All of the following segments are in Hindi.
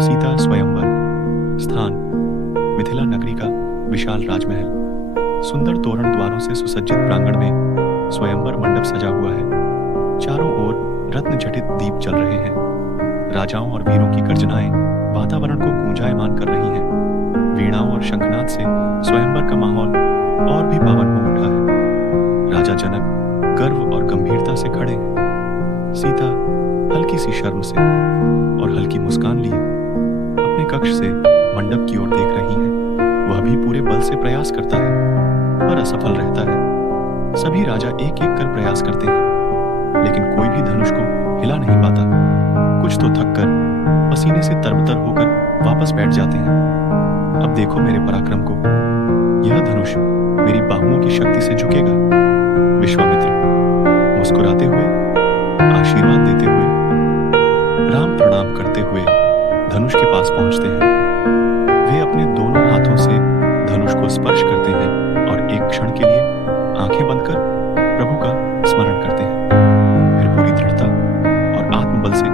सीता स्वयंवर। स्थान मिथिला नगरी का विशाल राजमहल। सुंदर तोरण द्वारों से सुसज्जित प्रांगण में स्वयंवर मंडप सजा हुआ है। चारों ओर रत्न जटित दीप जल रहे हैं। राजाओं और वीरों की गर्जनाएं वातावरण को गूंजायमान कर रही हैं। वीणाओं और शंखनाद से स्वयंवर का माहौल और भी पावन हो उठा है। राजा जनक गर्व और गंभीरता से खड़े हैं। सीता हल्की सी शर्म से और हल्की मुस्कान लिए अपने कक्ष से मंडप की ओर देख रही है। वह भी पूरे बल से प्रयास करता है पर असफल रहता है। सभी राजा एक एक कर प्रयास करते हैं लेकिन कोई भी धनुष को हिला नहीं पाता। कुछ तो थक कर पसीने से तरबतर होकर वापस बैठ जाते हैं। अब देखो मेरे पराक्रम को। यह धनुष मेरी बाहुओं की शक्ति से झुकेगा। विश्वामित्र मुस्कुराते हुए, आशीर्वाद देते हुए, राम प्रणाम करते हुए धनुष के पास पहुंचते हैं। वे अपने दोनों हाथों से धनुष को स्पर्श करते हैं और एक क्षण के लिए आंखें बंद कर प्रभु का स्मरण करते हैं। फिर पूरी दृढ़ता और आत्मबल से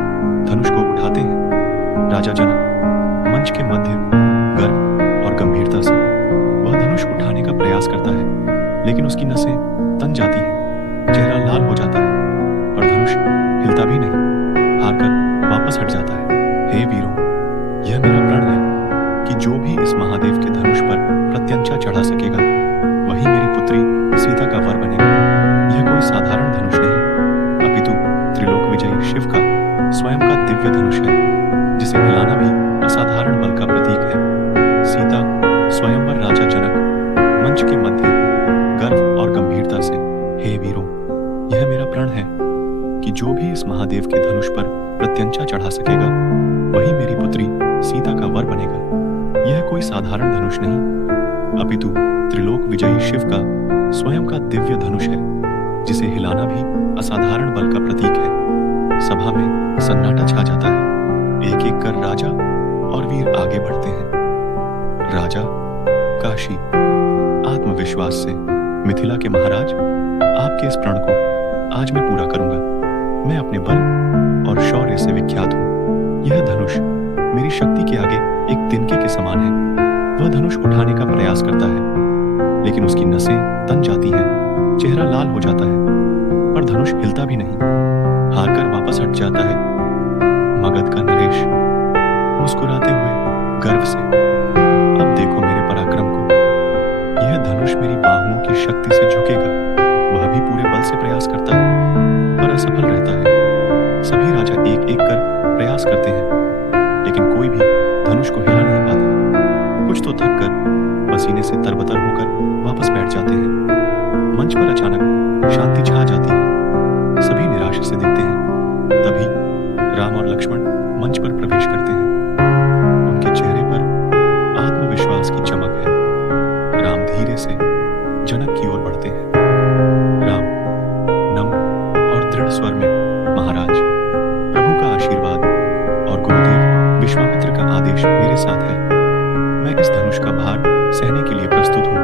धनुष को उठाते हैं। राजा जनक मंच के मध्य गर्व और गंभीरता से वह धनुष उठाने का प्रयास करता है लेकिन उसकी नसें तन जाती हैं। चेहरा लाल हो जाता है पर धनुष हिलता भी नहीं। हारकर वापस हट जाता है। हे वीरों, यह मेरा प्रण है कि जो भी इस महादेव के धनुष पर प्रत्यंचा चढ़ा सकेगा वही मेरी पुत्री सीता का वर बनेगा। यह कोई साधारण धनुष नहीं अपितु त्रिलोक विजयी शिव का स्वयं का दिव्य धनुष है जिसे हिलाना भी असाधारण बल का प्रतीक है। सीता स्वयंवर राजा जनक मंच के मध्य गर्व और गंभीरता से, हे वीरों, यह मेरा प्रण है कि जो भी इस महादेव के धनुष पर प्रत्यंचा चढ़ा सकेगा वही मेरी पुत्री सीता का वर बनेगा। यह कोई साधारण धनुष नहीं अपितु त्रिलोक विजयी शिव का स्वयं का दिव्य धनुष है जिसे हिलाना भी असाधारण बल का प्रतीक है। सभा में सन्नाटा छा जाता है। एक एक कर राजा और वीर आगे बढ़ते हैं। राजा काशी आत्मविश्वास से, मिथिला के महाराज, आपके इस प्रण को आज मैं पूरा करूंगा। मैं अपने बल और शौर्य से विख्यात हूं। यह धनुष मेरी शक्ति के आगे एक तिनके के समान है। वह धनुष उठाने का प्रयास करता है लेकिन उसकी नसें तन जाती हैं। चेहरा लाल हो जाता है पर धनुष हिलता भी नहीं। हारकर वापस हट जाता है। मगध का नरेश मुस्कुराते हुए गर्व से, अब देखो मेरे पराक्रम को। यह धनुष मेरी बाहुओं की शक्ति से झुकेगा। वह भी पूरे बल से प्रयास करता है पर असफल रहता है। सभी राजा एक एक कर प्रयास करते हैं लेकिन कोई भी धनुष को हिला नहीं पाता। कुछ तो थक कर पसीने से तरबतर होकर वापस बैठ जाते हैं। मंच पर अचानक शांति छा जाती है। सभी निराश से दिखते हैं। तभी राम और लक्ष्मण मंच पर प्रवेश करते हैं। उनके चेहरे पर आत्मविश्वास की चमक है। राम धीरे से जनक की ओर बढ़ते हैं। राम नम्र और दृढ़ स्वर में, महाराज, प्रभु का आशीर्वाद और गुरुदेव विश्वामित्र का आदेश मेरे साथ है। मैं इस धनुष का भार सहने के लिए प्रस्तुत हूँ।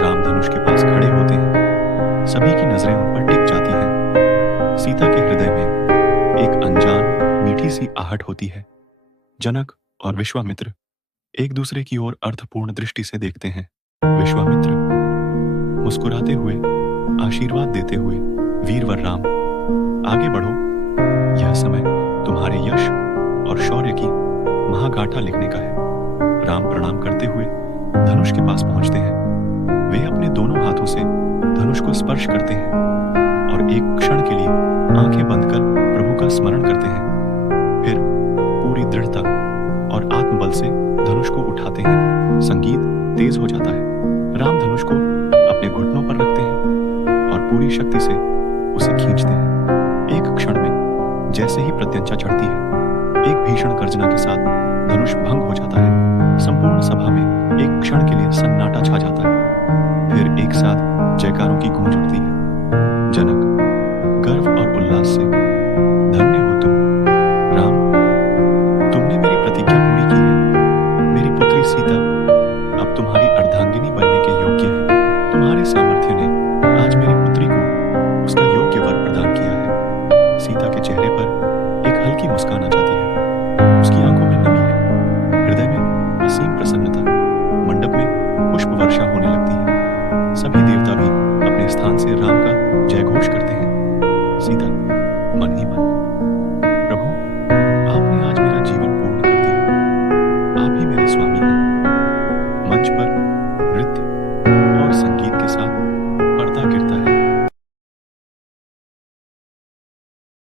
राम धनुष के पास खड़े होते हैं। सभी की नजरें उन पर टिक जाती हैं। सीता के हृदय में एक अनजान मीठी सी आहट होती है। जनक और विश्वामित्र एक दूसरे की ओर अर्थपूर्ण दृष्टि से देखते हैं। विश्वामित्र मुस्कुराते हुए, आशीर्वाद देते हुए, वीरवर राम, आगे बढ़ो। यह समय तुम्हारे यश और शौर्य की महागाथा लिखने का है। राम प्रणाम करते हुए धनुष के पास पहुंचते हैं। वे अपने दोनों हाथों से धनुष को स्पर्श करते हैं और एक क्षण के लिए आंखें बंद कर प्रभु का स्मरण करते हैं। फिर पूरी दृढ़ता और आत्मबल से धनुष को उठाते हैं। संगीत तेज हो जाता है। राम धनुष को अपने घुटनों पर रखते हैं और पूरी शक्ति से उसे खींचते हैं। एक क्षण में जैसे ही प्रत्यंचा चढ़ती है, एक भीषण गर्जना के साथ धनुष भंग हो जाता है। संपूर्ण सभा में एक क्षण के लिए सन्नाटा छा जाता है। फिर एक साथ जयकारों की गूंज उठती है। जनक गर्व और उल्लास से, धन्य हो तुम राम, तुमने मेरी प्रतिज्ञा पूरी की है। मेरी पुत्री सीता अब तुम्हारी अर्धांगिनी बनने के योग्य है। तुम्हारे सामर्थ्य ने आज मेरी पुत्री को उसका योग्य वर प्रदान किया है। सीता के चेहरे पर एक हल्की मुस्कान आ जाती है। उसकी आंखों में नमी है बाकी देवता भी अपने स्थान से राम का जय घोष करते हैं।